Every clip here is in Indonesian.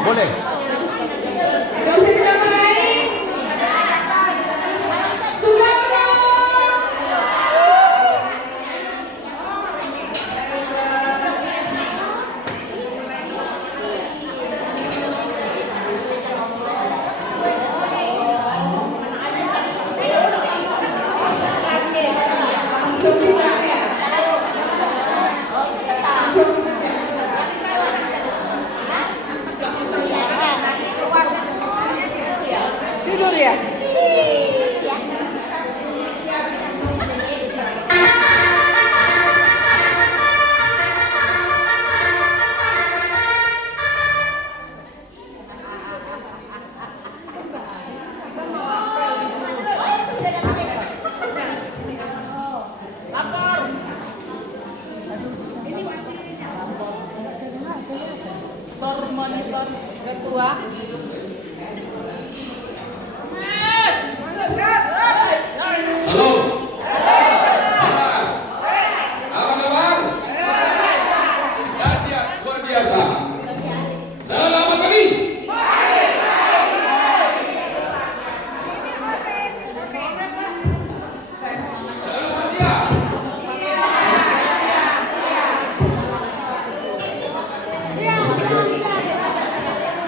Boleh. Gak usah kita mulai. Sudah belum? Langsung kita ya. Langsung kita ya. Tidur ya? Monitor ketua. Halo. Mas. Apa kabar? Dahsyat, luar biasa. Selamat pagi. Selamat siang.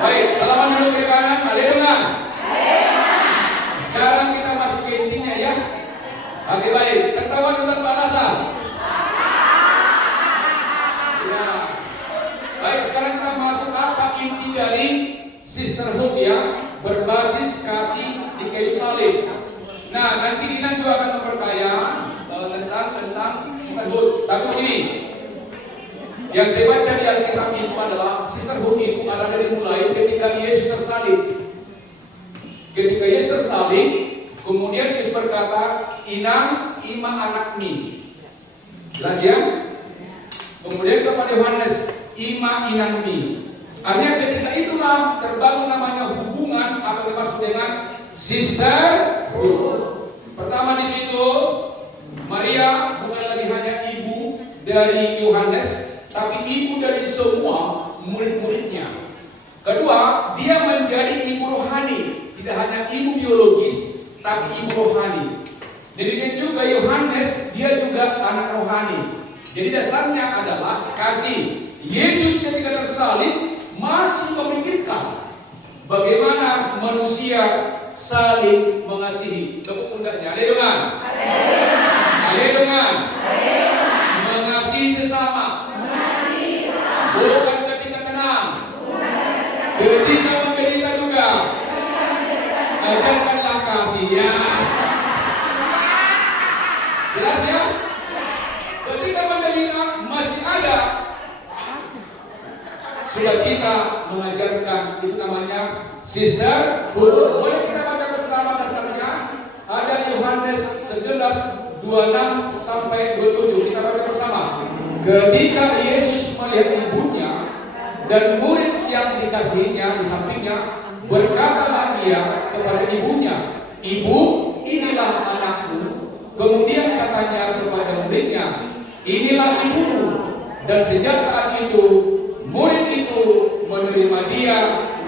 Baik, salaman dulu kiri kanan. Ada dengar? Sekarang kita masuk ke intinya ya. Oke, baik. Tertawa kita balasan. Ya. Baik, sekarang kita masuk apa inti dari sisterhood ya, berbasis kasih di kayu salib. Nah, nanti kita juga akan memperkaya tentang sisterhood. Tapi begini, yang saya baca di Alkitab itu adalah sisterhood itu adalah dimulai ketika Yesus tersalib. Ketika Yesus tersalib, kemudian Yesus berkata, "Inang ima anak mi." Jelas ya? Kemudian kepada Yohanes, "Ima inang mi." Artinya ketika itulah terbangun namanya hubungan apa yang dimaksud dengan sisterhood. Pertama di situ, Maria bukan lagi hanya ibu dari Yohanes, tapi ibu dari semua murid-muridnya. Kedua, dia menjadi ibu rohani, tidak hanya ibu biologis, tapi ibu rohani. Demikian juga Yohanes, dia juga anak rohani. Jadi dasarnya adalah kasih. Yesus ketika tersalib masih memikirkan bagaimana manusia saling mengasihi. Tepuk pundaknya, ada dengan? Ada dengan? Mengasihi sesama. Bukan ketika tenang, ketika menderita juga. Ajarkanlah kasih ya. Jelas ya? Ketika menderita masih ada sukacita mengajarkan, itu namanya sisterhood. Boleh kita baca bersama dasarnya? Ada Yohanes 11:26 sampai 27. Kita baca bersama. Ketika Yesus melihat ibunya dan murid yang dikasihinya di sampingnya, berkatalah ia kepada ibunya, "Ibu, inilah anakmu." Kemudian katanya kepada muridnya, "Inilah ibumu." Dan sejak saat itu, murid itu menerima dia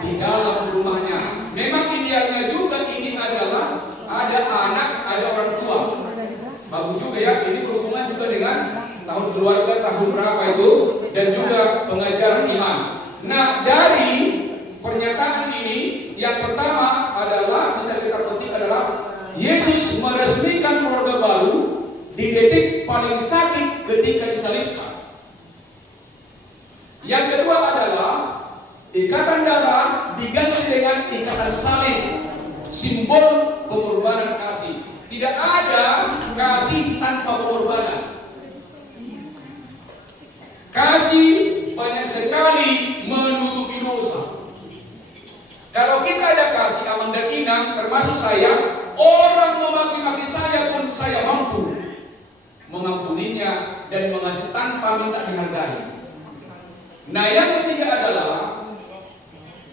di dalam rumahnya. Memang idealnya juga ini adalah ada anak, ada orang tua. Bagus juga ya, ini berhubungan juga dengan tahun keluarga, tahun berapa itu, dan juga pengajaran iman. Nah, dari pernyataan ini, yang pertama adalah, bisa kita petik adalah Yesus meresmikan keluarga baru di detik paling sakit ketika disalibkan. Yang kedua adalah ikatan darah diganti dengan ikatan salib, simbol pengorbanan kasih. Tidak ada kasih tanpa pengorbanan. Kasih banyak sekali menutupi dosa. Kalau kita ada kasih aman dan inang, termasuk saya, orang memaki-maki saya pun saya mampu mengampuninya dan mengasihi tanpa minta dihargai. Nah, yang ketiga adalah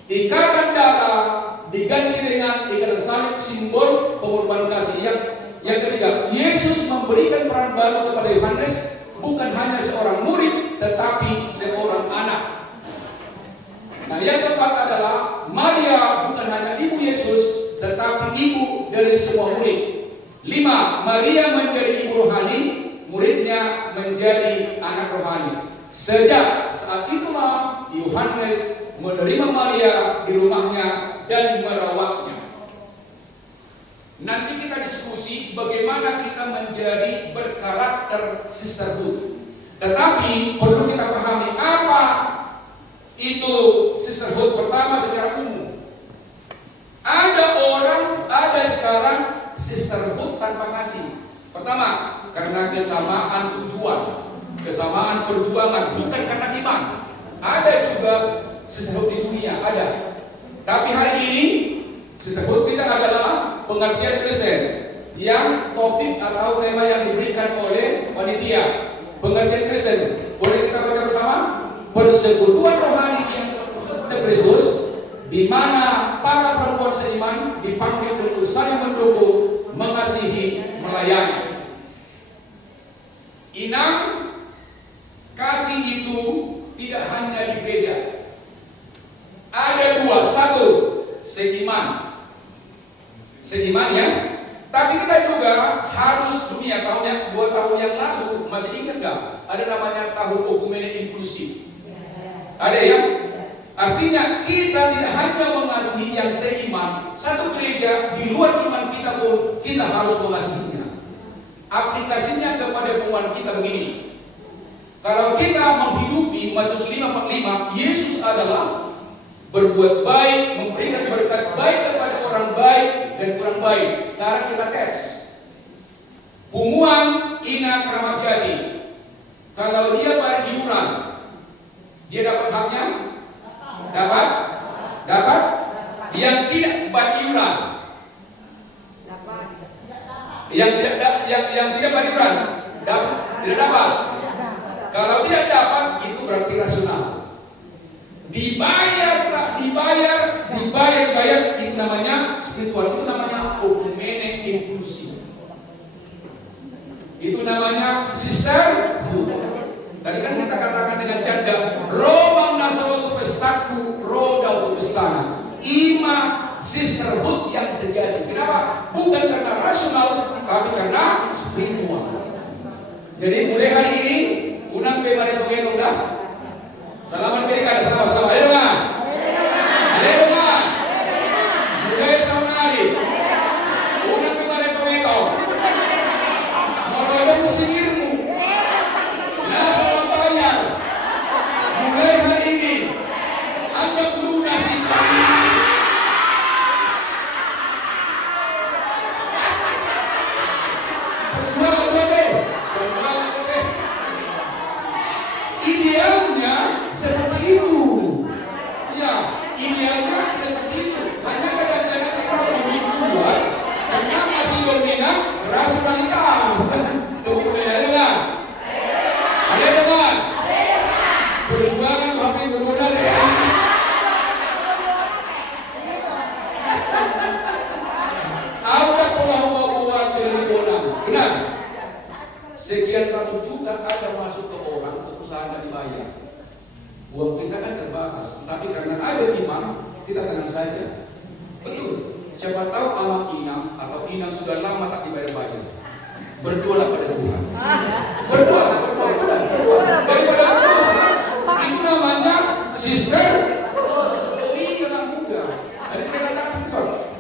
ikatan darah diganti dengan ikatan salib, simbol pengorbanan kasih. Yang ketiga, Yesus memberikan peran baru kepada Yohanes, bukan hanya seorang murid, tetapi seorang anak. Nah, yang keempat adalah Maria bukan hanya ibu Yesus, tetapi ibu dari semua murid. 5. Maria menjadi ibu rohani, muridnya menjadi anak rohani. Sejak saat itulah Yohanes menerima Maria di rumahnya dan merawatnya. Nanti kita diskusi bagaimana kita menjadi berkarakter sisterhood. Tetapi perlu kita pahami apa itu sisterhood. Pertama, secara umum ada sekarang sisterhood tanpa kasih. Pertama, karena kesamaan tujuan, kesamaan perjuangan, bukan karena iman. Ada juga sisterhood di dunia, ada. Tapi hari ini sisterhood kita adalah pengertian Kristen yang topik atau tema yang diberikan oleh panitia. Pengertian Kristen, boleh kita baca bersama? Persekutuan rohani Kristus, di mana para perempuan seiman dipanggil untuk saling mendukung, mengasihi, melayani. Inang, kasih itu tidak hanya di gereja. Ada dua, satu, seiman ya. Tapi kita juga harus dunia tahun 2 tahun yang lalu, masih ingat nggak? Ada namanya tahun okumene inklusif. Ada ya? Artinya kita tidak hanya mengasihi yang seiman, satu gereja di luar iman kita pun kita harus mengasihinya. Aplikasinya kepada umat kita begini. Kalau kita menghidupi Matius 5:45, Yesus adalah berbuat baik, memberikan berkat baik kepada orang baik dan kurang baik. Sekarang kita tes. Punguan Ina Keramat Jati, kalau dia bayar iuran, dia dapat haknya? Dapat. Yang tidak bayar iuran, yang tidak bayar iuran, tidak dapat. Kalau tidak dapat, itu berarti rasional. Dibayar, itu namanya spiritual, itu namanya okumene inklusif. Itu namanya sisterhood. Tadi kan kita katakan dengan canda, Romang nasawotu pestaku, roda untuk pestana. Ima sisterhood yang sejati. Kenapa? Bukan karena rasional, tapi karena spiritual. Jadi mulai hari ini, unang pemari pengenong dah. Salaman berikan, selamat. Ayo dong. Mulai saunari. Unang pemari pengenong. Morolong singirmu. Mulai hari ini Anda melunasi perjuangan boleh. Idealnya seperti itu. Ya, idealnya seperti itu. Hanya kadang-kadang kita membuat karena masih dominan rasionalitas. Ada dengan perjuangan hampir bermodal ya. Ada pola buat dengan benar. Sekian ratus juta ada masuk ke orang untuk usaha dan dibayar. Uang kita kan terbatas, tapi karena ada iman kita tenang saja. Betul. Siapa tahu anak inang atau inang sudah lama tak dibayar-bayar. Berdoalah pada Tuhan. Berdoa. Daripada berdoa, itu namanya sister. Oh iya, anak muda. Jadi saya katakan,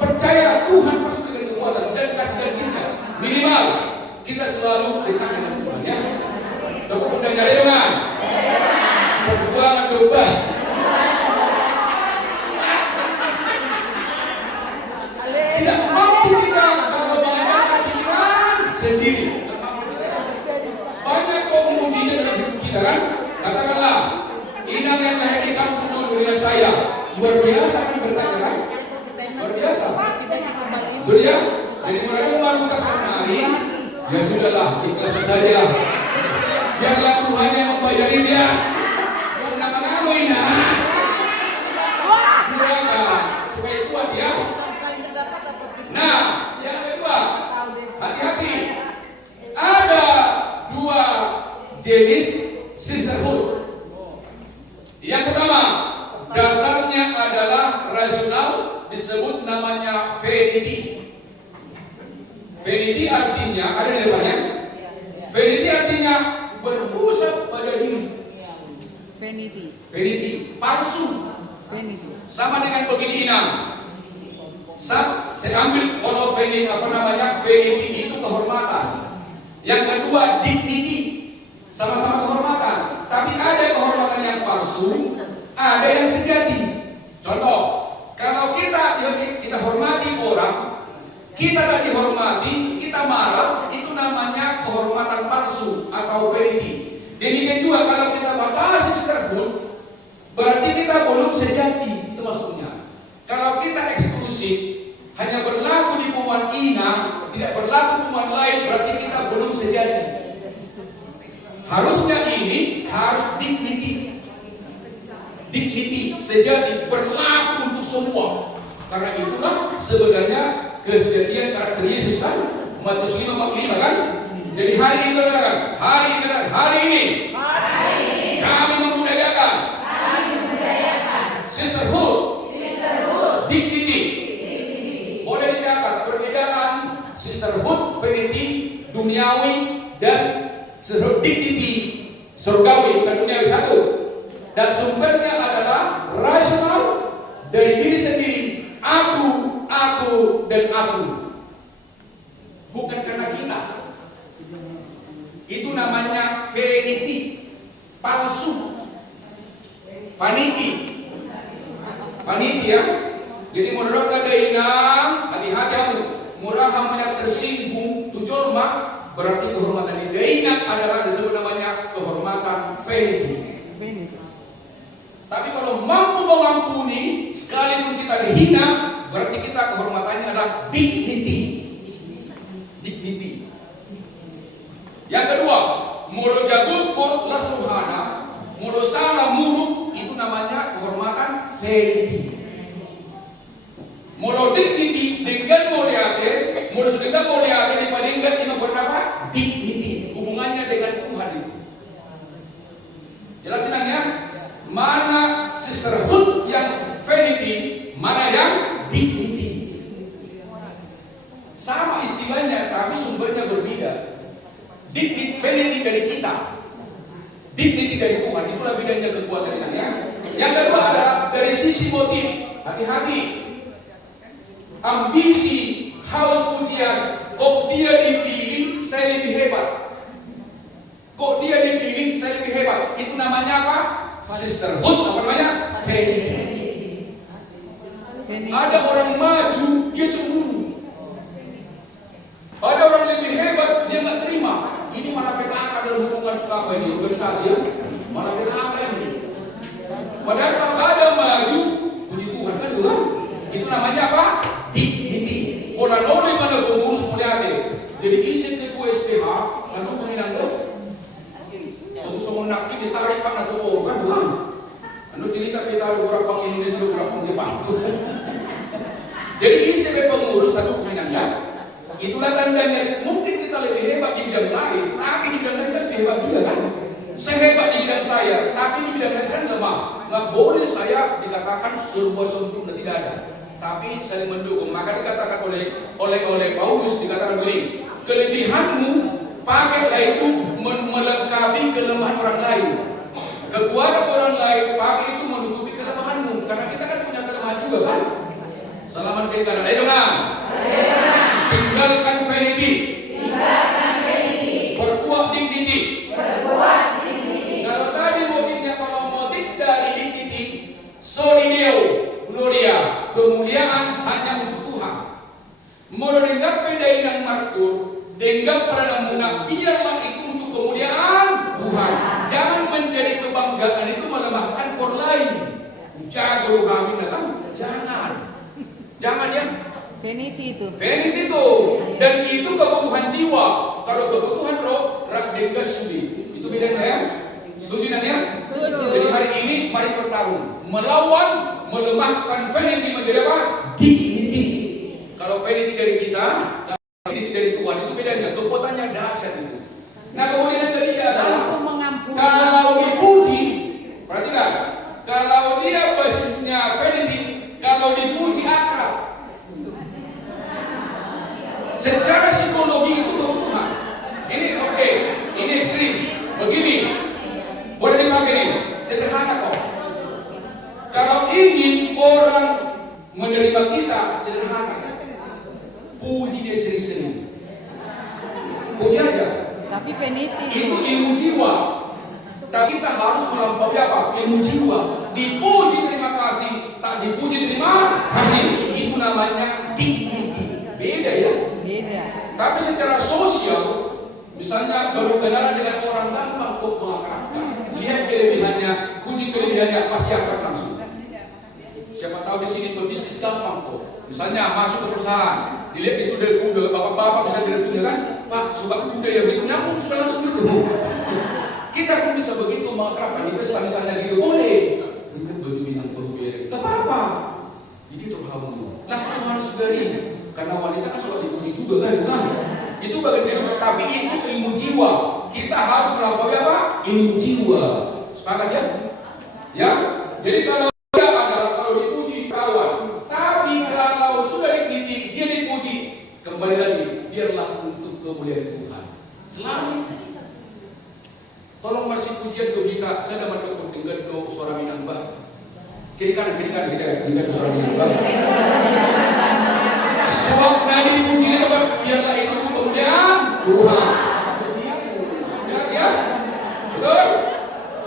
percayalah Tuhan pasti dengan kekuatan dan kasih kita. Minimal kita selalu dekat dengan Tuhan ya. Coba udah nyari dengan perjuangan domba. Tidak mampu kita kalau mengandalkan pikiran sendiri. Banyak mujizat dalam hidup kita kan. Katakanlah, inang yang lahir di kampung dulu dengan saya, luar biasa kan bertanya kan? Luar biasa. Beria, jadi mereka melakukan senari, ya sudahlah, ikhlaskan saja. Biarlah Tuhan yang membayari dia. Senangkan aku inang. Doakan supaya kuat ya. Nah, yang kedua, hati-hati. Ada 2 jenis sisterhood. Yang pertama, dasar disebut namanya vanity. Vanity artinya, ada di depannya. Vanity artinya berpusat pada diri. Vanity. Vanity, palsu. Vanity. Sama dengan begini Inang. Saya ambil kalau vanity vanity itu kehormatan. Yang kedua dignity, sama-sama kehormatan. Tapi ada kehormatan yang palsu, ada yang sejati. Contoh, kalau kita hormati orang, kita tak dihormati, kita marah, itu namanya kehormatan palsu atau vanity. Demikian juga kalau kita batasi tersebut, berarti kita belum sejati, itu maksudnya. Kalau kita eksklusif, hanya berlaku di Puan Ina, tidak berlaku Puan lain, berarti kita belum sejati. Harusnya ini harus dignity, sejati, berlaku untuk semua. Karena itulah sebenarnya kejadian karakter Yesus kan, Matius 5:45 kan. Jadi hari ini kami membudayakan sisterhood, dignity. Boleh dicatat perbedaan sisterhood, vanity, duniawi dan sisterhood, dignity, surgawi, bukan duniawi satu. Dan sumbernya adalah rasional dari diri sendiri, aku, dan aku. Bukan karena kita. Itu namanya vanity, palsu. Vanity ya. Jadi menurut kadainang, hati-hati kamu. Murah kamu yang tersinggung, tujuan mak, berarti kehormatan ini. Dainang adalah disebut namanya kehormatan vanity. Tapi kalau mampu mengampuni, sekalipun kita dihina, berarti kita kehormatannya adalah dignity. Yang kedua, modo jago kot lasuhana, modo salah muruk, itu namanya kehormatan vanity. Modo dignity dengan moliate, modo sedekah moliate dibandingkan dengan bernama dignity. Hubungannya dengan Tuhan itu. Jelasin ya, mana sisterhood yang vanity, mana yang dignity. Sama istilahnya, tapi sumbernya berbeda. Dignity vanity dari kita, dignity dari Tuhan, itulah bedanya kekuatannya. Yang kedua adalah dari sisi motif. Hati-hati, ambisi, haus pujian. Kok dia dipilih, saya lebih hebat. Kok dia dipilih, saya lebih hebat. Itu namanya apa? Sisterhood, apa namanya? Vanity. Ada orang maju, dia cemburu. Ada orang lebih hebat, dia nggak terima. Ini mana PKK dalam hubungan apa ini? Organisasi ya? Mana PKK ini? Padahal kalau ada maju, puji Tuhan kan itu kan? Itu namanya apa? Dignity. Kalau nolai mana pengurus mulia. Jadi isi ketua SPH, nanti keminang itu. Sungguh-sungguh nak ditarik pak nanti kan Tuhan. Anu cerita kita ada berapa Indonesia, berapa Jepang. Jadi isi pengurus nanti keminang ya. Itulah tandanya mungkin kita lebih hebat di bidang lain, tapi di bidang lain kan lebih hebat juga kan. Saya hebat di bidang saya, tapi di bidang lain saya lemah. Nggak boleh saya dikatakan serba sempurna, tidak ada. Tapi saya mendukung. Maka dikatakan oleh Paulus dikatakan begini, kelebihanmu pakailah itu melengkapi kelemahan orang lain. Kekuatan orang lain pakai itu menutupi kelemahanmu, karena kita kan punya kelemahan juga kan. Selamat tinggal. Ayo dong. Tinggalkan vanity. Perkuat dignity. Kalau tadi motifnya, kalau motif dari dignity, solideo, gloria, kemuliaan hanya untuk Tuhan. Mau dengar pedai dan markur, dengar pada namuna, biarlah itu untuk kemuliaan Tuhan. Jangan menjadi kebanggaan itu melemahkan kor lain. Jago kami datang, jangan ya. Vanity itu. Dan itu kebutuhan jiwa. Kalau kebutuhan roh, rakdengas sudi. Itu bedanya ya. Setuju ya? Setuju. Jadi hari ini mari bertarung melawan melemahkan vanity menjadi apa? Dignity. Kalau vanity dari kita, vanity dari Tuhan, itu bedanya. Kekuatannya dahsyat itu. Nah kemudian yang ketiga adalah kalau dipuji, perhatikan, kalau dia basisnya vanity, kalau dipuji akrab. ingin orang menerima kita sederhana, puji dia sering-sering. Puji aja. Tapi Veniti Itu ilmu jiwa. Tapi kita harus melampaui apa? Ilmu jiwa. Dipuji terima kasih, tak dipuji terima kasih. Itu namanya dignity. Beda ya. beda. Tapi secara sosial, misalnya baru kenalan dengan orang gampang kok mengakrabkan. Lihat kelebihannya, puji kelebihannya, pasti akrab langsung. Siapa tahu di sini pebisnis gampang kok. Misalnya masuk ke perusahaan, dilihat di sudah kuda, bapak-bapak bisa direkturnya kan, Pak, suka kuda ya gitu, nyambung sudah langsung bertemu. Kita pun bisa begitu mengakrabkan di pesan misalnya gitu, boleh. Itu baju minang perlu beri, tak apa-apa. Jadi terhamu. Langsung harus beri, karena wanita kan suka dipuji juga kan? Itu bagian hidup, tapi itu ilmu jiwa. Kita harus melampaui apa? Ilmu jiwa. Sepakat ya? Ya. Jadi kalau dia adalah kalau dipuji kawan, tapi kalau sudah dipuji dia dipuji, kembali lagi biarlah untuk kemuliaan Tuhan. Selalu. Tolong masih pujian do kita, saya dapat dokter tinggal do suara minang bah. Kiri kanan tinggal do suara minang bah. Sebab Nabi puji dia dapat biarlah itu untuk kemuliaan Tuhan. Jelas ya? Betul?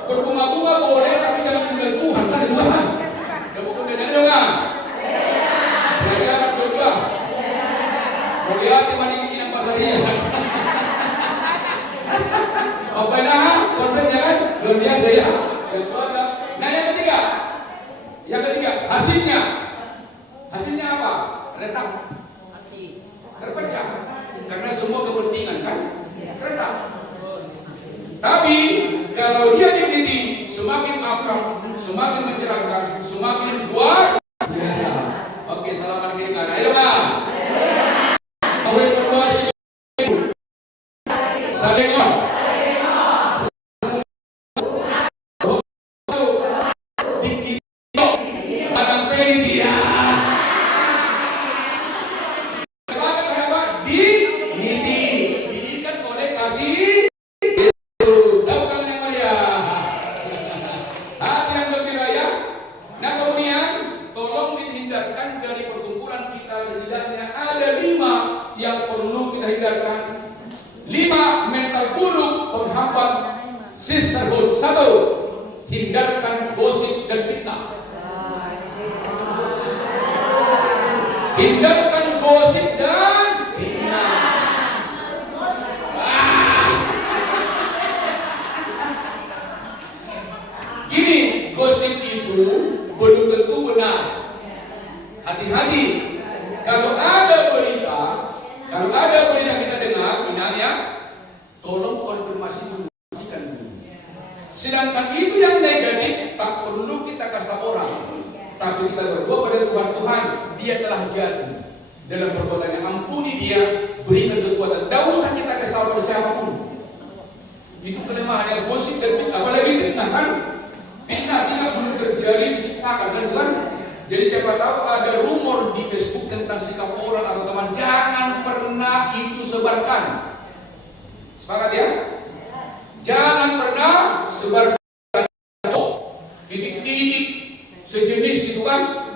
Berbunga-bunga boleh, tapi jangan kemuliaan Tuhan kan itu kan? Ya bukan dengan dengan. Belajar doa. Mau lihat di mana ini yang pasaria. Oh benar, konsepnya kan luar biasa ya. Nah yang ketiga hasilnya apa? Retak, terpecah, karena semua kepentingan kan retak. Tapi kalau dia dididik, semakin akrab, semakin mencerahkan, semakin luar biasa. Oke, salaman kiri kanan. Ayo bang. Awet berdua sih. Saling on. Sisterhood. Satu, hindarkan gosip dan fitnah. Hindarkan gosip dan fitnah. Gini, gosip itu belum tentu benar. Hati-hati. Kalau ada berita kita dengar, inanya, tolong konfirmasi dulu. Sedangkan itu yang negatif tak perlu kita kasih orang, tapi kita berdoa pada Tuhan, dia telah jatuh dalam perbuatannya, ampuni dia, berikan kekuatan. Tidak usah kita kasih tahu pada siapapun. Itu kelemahannya gosip dan fitnah, apalagi fitnah kan? Fitnah belum terjadi diciptakan kan Tuhan. Jadi siapa tahu ada rumor di Facebook tentang sikap orang atau teman, jangan pernah itu sebarkan. Sepakat ya? Jangan pernah sebarkan titik-titik sejenis itu kan.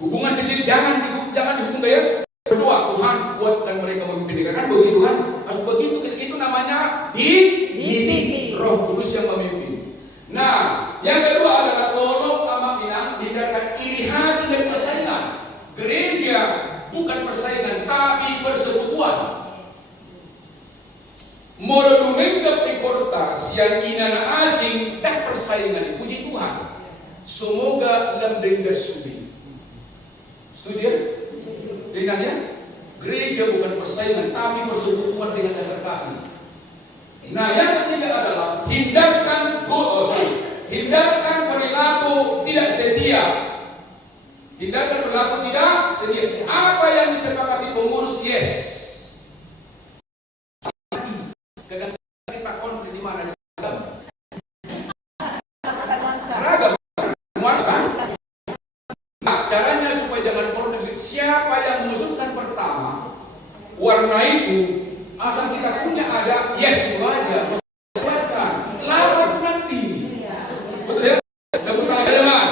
Hubungan sejenis jangan dihubung ya. Berdoa Tuhan kuatkan mereka memimpin kan begitu kan. Harus begitu, itu namanya dididik Roh Kudus yang memimpin. Nah, yang kedua adalah tolong amak pinang hindarkan iri hati dan persaingan. Gereja bukan persaingan tapi persekutuan. Molo dumengkap di kota siang inana asing dah persaingan, puji Tuhan. Semoga dalam denggas subi. Setuju ya? Dengannya gereja bukan persaingan tapi persekutuan dengan dasar kasih. Nah yang ketiga adalah hindarkan perilaku tidak setia. Hindarkan perilaku tidak setia. Apa yang disepakati pengurus? Yes. Kadang kita konflik di mana di seragam nuansa. Nah, caranya supaya jangan konflik. Siapa yang mengusulkan pertama warna itu, asal kita punya ada, yes itu aja. Buatkan, lama itu nanti. Betul ya? Betul ada teman.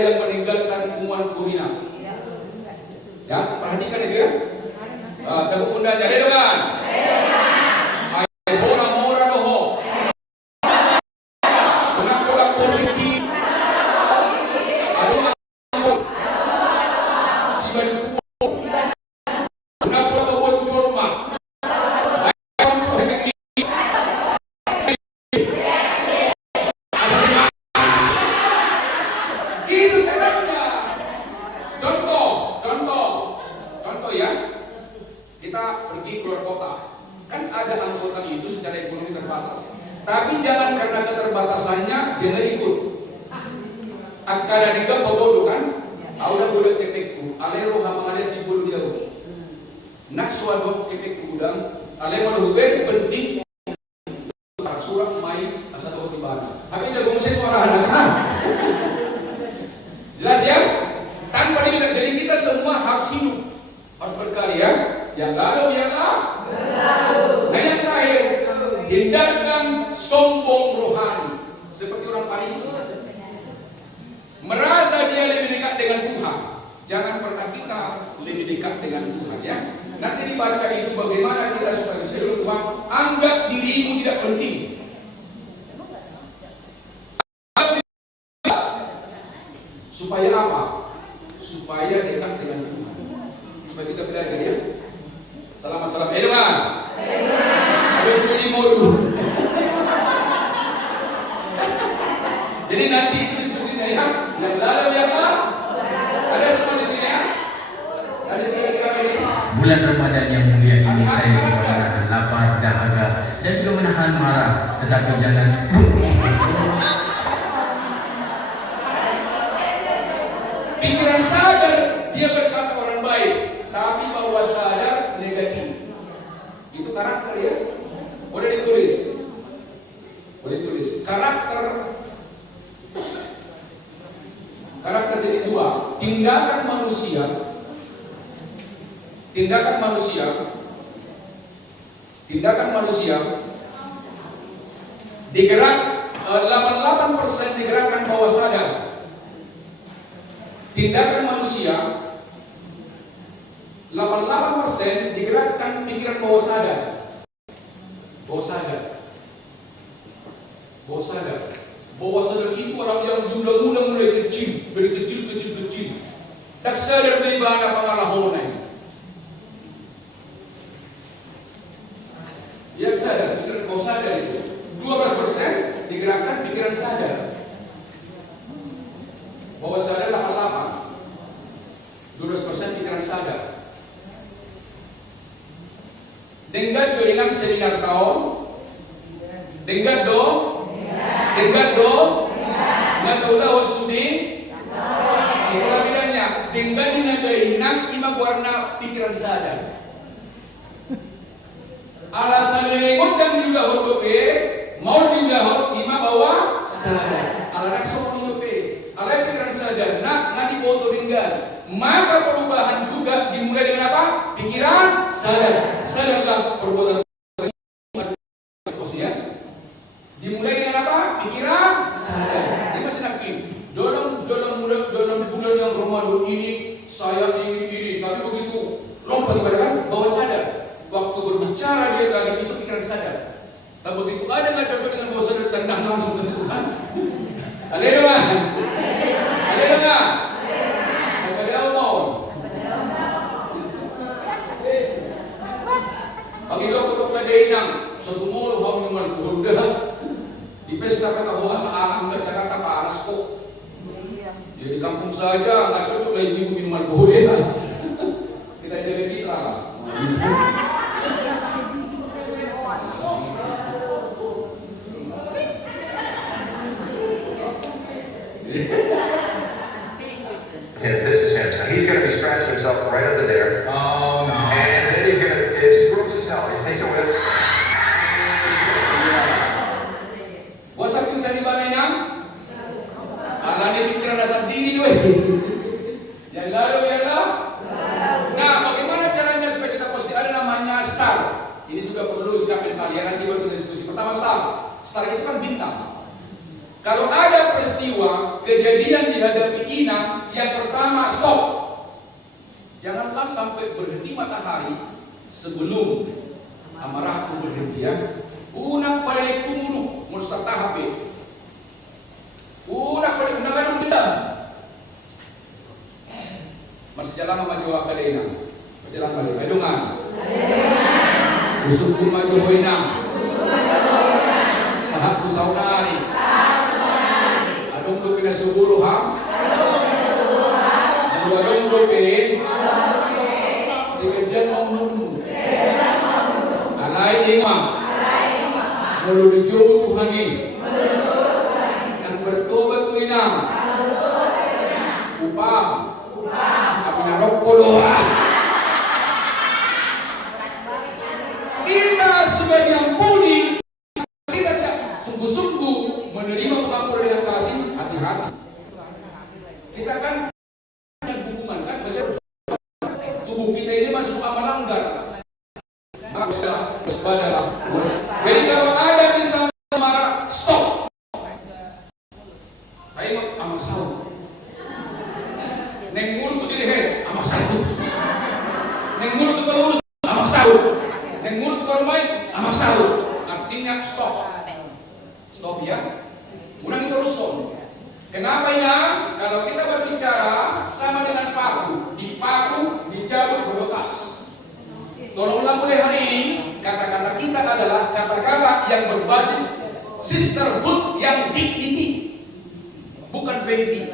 yang meninggalkan Muan Kurina. Ya, perhatikan itu ya. Tepuk undang jadi dengan. Ayo mora doho. Kenapa la komiti? Aduh, si bantu. Kenapa la buat corma? Itu caranya. Contoh ya. Kita pergi keluar kota. Kan ada anggota itu secara ekonomi terbatas. Tapi jangan karena keterbatasannya dia nggak ikut. Karena dia bodoh kan. Auda boleh efekku. Alero hamangale di bulu dia. Nak suatu efek udang. Alero lebih penting. Surat main asal tahu di mana. Tapi jago musik suara anak kan. Jelas ya? Tanpa kita, jadi kita semua harus hidup, harus berkarya. Yang lalu biarlah berlalu. Nah yang terakhir, hindarkan sombong rohani seperti orang Parisi. Merasa dia lebih dekat dengan Tuhan. Jangan pernah kita lebih dekat dengan Tuhan ya. Nanti dibaca itu bagaimana kita supaya bisa hidup Tuhan. Anggap dirimu tidak penting. Supaya apa? Supaya dekat dengan Tuhan. Supaya kita belajar ya. Salam. Edwan. Ada bunyi modu. Jadi nanti itu diskusinya ya. Yang lalu yang ada semua di sini ya. Ada sekali kami ini. Bulan Ramadan yang mulia ini saya juga menahan lapar, dahaga, dan juga menahan marah. Tetapi jangan pikiran sadar dia berkata orang baik, tapi bawah sadar negatif. Itu karakter ya. Boleh ditulis. Karakter jadi dua. Tindakan manusia digerak 88% digerakkan bawah sadar. Tindakan manusia 88% digerakkan pikiran bawah sadar. Bawah sadar itu orang yang diulang-ulang mulai kecil. Tak sadar may bana pangalahonan. Yang sadar, pikiran bawah sadar itu 12% digerakkan pikiran sadar. Bawah sadar 88, 12% pikiran sadar. Dengar do ingat seminar tahun. Dengar do. Ngatula wasudi. Itulah bedanya. Dengar dinadainang ima warna pikiran sadar. Alasan lengot dan juga hotope mau dilahor ima bawa sadar. Alanak semua hotope. Alai pikiran sadar. Nak di foto tinggal. Maka perubahan juga dimulai dengan apa? Pikiran sadar. Sadarlah perbuatan maksudnya. Dimulai dengan apa? Pikiran sadar. Dia masih yakin. Dalam bulan yang Ramadan ini saya ingin ini, tapi begitu lompat kepada bawah sadar. Waktu berbicara dia tadi itu pikiran sadar. Dan begitu ada nggak cocok dengan bawah sadar tendang langsung ke Tuhan. Ada nggak? Kepada Allah. Pagi dokter pada inang satu mall hubungan kuda. Di pesta kata bawa seakan ke Jakarta panas kok. Jadi di kampung saja nggak cocok lagi minuman boleh lah. Kita jaga citra. Yeah, this is him. Now he's going to be scratching himself right under there. oh no. And then he's going to, it's gross as hell. He takes a whiff. Buat satu saya di mana yang? Alani pikiran dasar diri gue. Yang lalu biarlah. Nah, bagaimana caranya supaya kita pasti ada namanya star? Ini juga perlu sikap mental. Ya nanti baru kita diskusi. Pertama star. Star itu kan bintang. Kalau ada peristiwa kejadian di dihadapi inang, yang pertama stop. Janganlah sampai berhenti matahari sebelum amarahku berhenti ya. Unak balik tumuluk musta tahap. Unak balik nagadong dendam. Masih jalan maju akadena. Berjalan balik. Adungan. Usukku maju hoinang. Sahatku saudari. Adung do pinasuburo ham. Adung do pin. Sikejang maununmu. Alay imam. Melalui jauh Tuhanin. Dan bertobat ku inam. Upam. Tapi naroko doa. Kita sudah diampuni. Kita tidak sungguh-sungguh menerima pengampunan dengan kasih, hati-hati. Kita kan hubungan kan besar. Tubuh kita ini masuk amal langgar. Maka waspada. Jadi kalau ada di sana marah, stop. Ayo amak sahur. Neng mulut di leher, amak sahur. Neng mulut ke urus, amak sahur. Neng mulut ke rumah, amak sahur. Artinya stop. Stop ya. Ulangi terus son. Kenapa ini? Kalau kita berbicara sama dengan paku, dipaku, dicabut berbekas. Tolonglah mulai hari ini kata-kata kita adalah kata-kata yang berbasis sisterhood yang dignity, bukan vanity.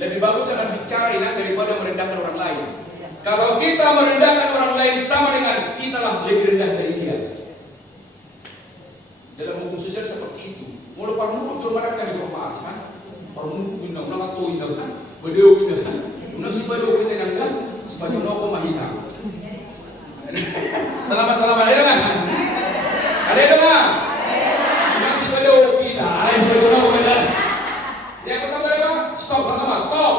Lebih bagus jangan bicara ini daripada merendahkan orang lain. Kalau kita merendahkan orang lain sama dengan kita lah lebih rendah dari dia. Dalam hukum sosial seperti itu. Mula parmulu jual mereka di rumah kan? Parmulu bina, ulang atau bina kan? Badeo bina kan? Ulang si badeo bina yang kan? Sebaju noko mahina. Selamat ada kan? Ada kan? Ulang si badeo bina, ada si badeo noko bina. Yang pertama apa? Stop sama stop.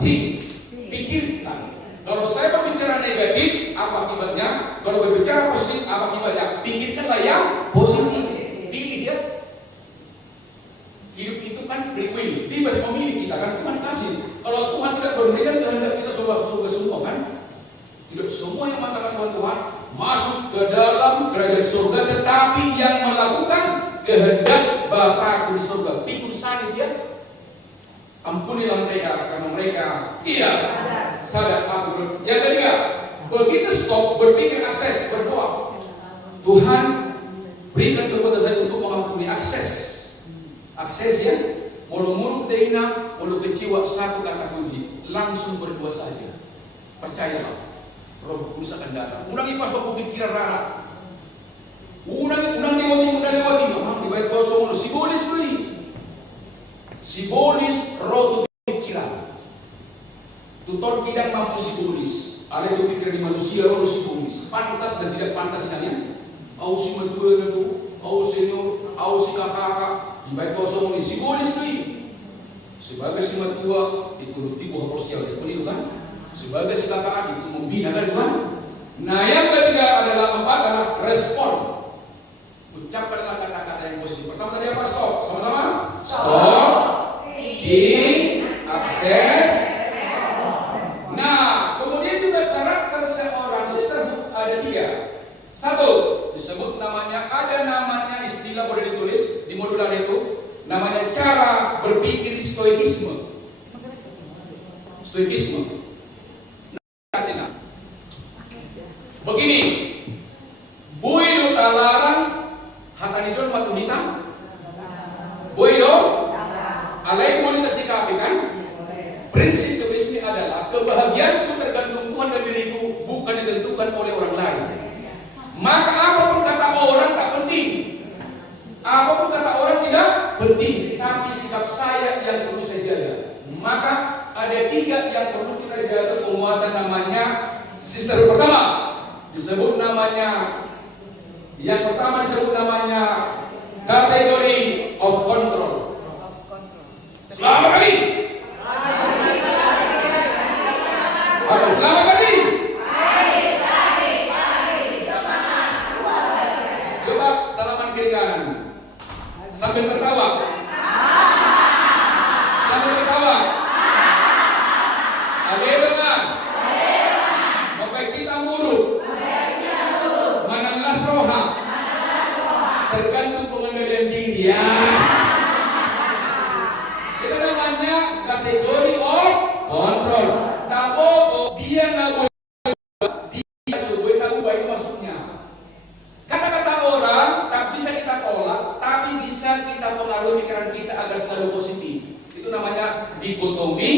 Think, pikirkan. Kalau saya berbicara negatif, apa akibatnya? Kalau berbicara positif, apa akibatnya? Pikirkanlah yang positif. Pilih ya. Hidup itu kan free will, bebas memilih kita kan, Tuhan kasih. Kalau Tuhan tidak memberikan kehendak kita surga semua kan? Tidak semua yang mengatakan Tuhan masuk ke dalam kerajaan surga, tetapi yang melakukan kehendak Bapakku di surga. Pikul sakit ya. Ampunilah mereka karena mereka tidak sadar aku. Yang ketiga, begitu stop berpikir akses berdoa. Tuhan berikan kekuatan saya untuk mengampuni akses ya. Walau muruk deina, walau kecewa satu kata kunci, langsung berdoa saja. Percayalah, Roh Kudus akan datang. Ulangi pasok pikiran rara. Ulangi lewati. Memang dibayar kosong sibolis beri. Sibolis roh pikiran. Tutor tidak mampu sibolis. Ada itu pikiran di manusia roh sibolis. Pantas dan tidak pantas kalian. Au si madura itu, au senior, au si kakak, dibayar kosong ini sibolis beri. Sebagai si matua ikuti buah sosial itu kan. Sebagai si kakak itu membina kan Tuhan. Nah yang ketiga adalah adalah respon. Ucapkanlah kata-kata yang positif. Pertama tadi apa? Stop. Sama-sama. Stop. Akses. Nah, kemudian juga karakter seorang sister ada 3. 1, disebut namanya, ada namanya istilah boleh ditulis di modular itu, namanya cara berpikir stoikisme. Begini, buido talarang hatanijon matu hitam. Buido alai boleh kasikapi kan? Prinsip stoikisme adalah kebahagiaanku tergantung Tuhan dan diriku, bukan ditentukan oleh orang lain. Maka apapun kata orang tak penting, apapun kata orang tidak penting, tapi sikap saya yang perlu saya jaga. Maka ada 3 yang perlu kita jaga penguatan, namanya sister pertama disebut namanya, yang pertama disebut namanya kategori of control. Selamat pagi. Apa selamat pagi? Coba salaman kiri kanan sambil tertawa. kedua? Ada yang dengar? Bapak kita muruk. Manalas roha. Tergantung pengendalian diri ya. Itu namanya kategori of control. Tabogo dia nabu dia subuh tabu baik maksudnya. Kata-kata orang tak bisa kita tolak, tapi bisa kita pengaruhi pikiran kita agar selalu positif. Itu namanya dikotomi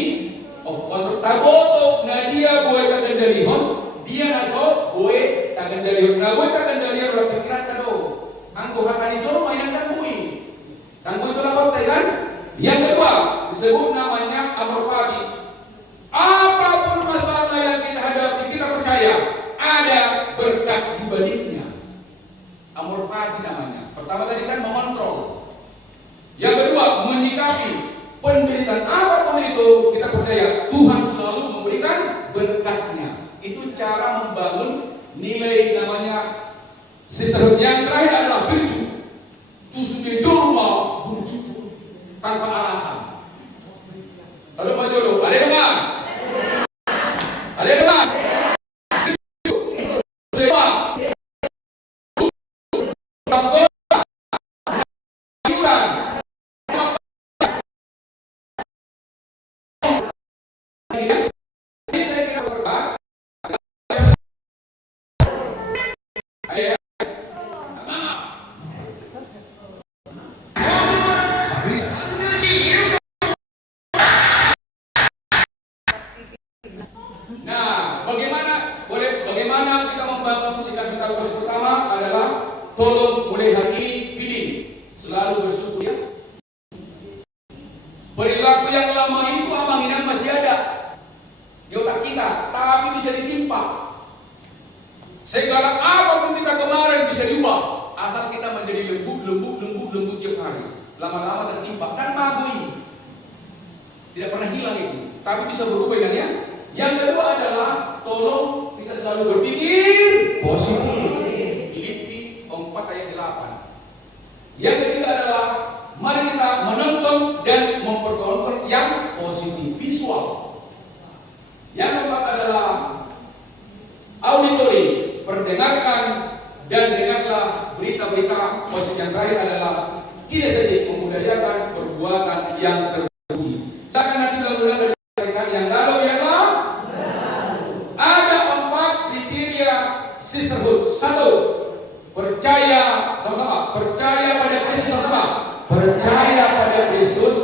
of control. Tabogo na dia buat kendalian, dia naso buat tak kendalian. Nah buat tak kendalian udah pikiran kado. Anggo hakani coro mainan tanggui. Tanggui itu lapor kan? Yang kedua disebut namanya amor pagi. Apapun masalah yang kita hadapi, kita percaya ada berkat di baliknya. Amor pagi namanya. Pertama tadi kan mengontrol. Yang kedua menyikapi penderitaan apapun itu, kita percaya Tuhan selalu memberikan berkatnya. Itu cara membangun nilai namanya sisterhood. Yang terakhir adalah virtue. Tusuk jorma bujuk tanpa alasan. Lalu Pak Jodoh, ada yang dengar? Ada yang dengar? Ini saya kira berkat. Nah, bagaimana kita membangun sikap kita pertama adalah tolong mulai hari ini feeling selalu bersyukur ya. Perilaku yang lama itu amanginan masih ada di otak kita, tapi bisa ditimpa. Segala apapun kita kemarin bisa diubah, asal kita menjadi lembut tiap hari. Lama-lama tertimpa dan mabui. Tidak pernah hilang itu, tapi bisa berubah ya. Yang kedua adalah tolong kita selalu berpikir positif. Filipi 4 ayat 8. Yang ketiga adalah mari kita menonton dan mempertontonkan yang positif, visual. Yang keempat adalah auditory, perdengarkan dan dengarlah berita-berita positif. Yang terakhir adalah tidak sedih membudayakan perbuatan yang terpuji. Saya nanti bilang dari mereka yang lalu ada 4 kriteria sisterhood. 1, percaya sama-sama, percaya pada Kristus sama-sama, percaya pada Kristus.